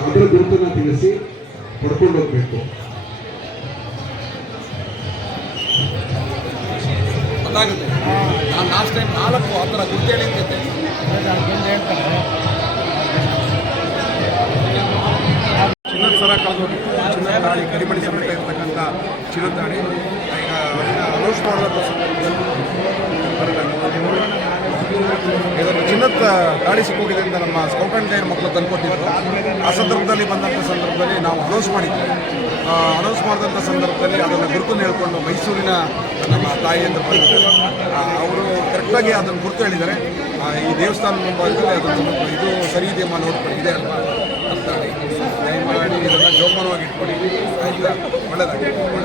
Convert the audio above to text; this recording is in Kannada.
ಅದರ ಗುರುತನ್ನ ತಿಳಿಸಿ ಪಡ್ಕೊಂಡು ಹೋಗ್ಬೇಕು. ಗೊತ್ತಾಗುತ್ತೆ. ನಾನು ಲಾಸ್ಟ್ ಟೈಮ್ ನಾಲ್ಕು ಆ ಥರ ಚಿನ್ನದ ಸರ ಕಳೆದೋಗಿ ಚಿನ್ನದ ತಾಳಿ ಕರಿಮಣಿ ಸಮೇತ ಇರತಕ್ಕಂಥ ಚಿನ್ನದ ತಾಳಿ ಈಗ ಅನೌನ್ಸ್ ಮಾಡಿದಂಥ ಗಾಡಿ ಸಿಕ್ಕೋಗಿದೆ ಅಂತ ನಮ್ಮ ಸ್ಕೌಟ್ ಆ್ಯಂಡ್ ಗೈಡ್ ಮಕ್ಕಳು ತಂದುಕೊಟ್ಟಿದ್ರು. ಆ ಸಂದರ್ಭದಲ್ಲಿ ಬಂದಂಥ ಸಂದರ್ಭದಲ್ಲಿ ನಾವು ಅನೌನ್ಸ್ ಮಾಡಿದ್ವಿ. ಅನೌನ್ಸ್ ಮಾಡಿದಂಥ ಸಂದರ್ಭದಲ್ಲಿ ಅದನ್ನು ಗುರುತನ್ನು ಹೇಳ್ಕೊಂಡು ಮೈಸೂರಿನ ನಮ್ಮ ತಾಯಿ ಅಂತ ಬಂದಿದ್ದಾರೆ. ಅವರು ಕರೆಕ್ಟಾಗಿ ಅದನ್ನು ಗುರುತು ಹೇಳಿದ್ದಾರೆ. ಈ ದೇವಸ್ಥಾನ ಮುಂಭಾಗದಲ್ಲಿ ಅದನ್ನು ಇದು ಸರಿ ಇದೆಯಮ್ಮ ನೋಡ್ಕೊಂಡು ಇದೆ ಅಲ್ವಾ? ಅಂತ ದಯಮಾಡಿ ಇದನ್ನು ಜೋಪಾನವಾಗಿ ಇಟ್ಕೊಳ್ಳಿ. ಒಳ್ಳೆಯದಾಗಿದೆ ಒಳ್ಳೆಯದಾಗಿ ಒಳ್ಳೆಯದಾಗಿ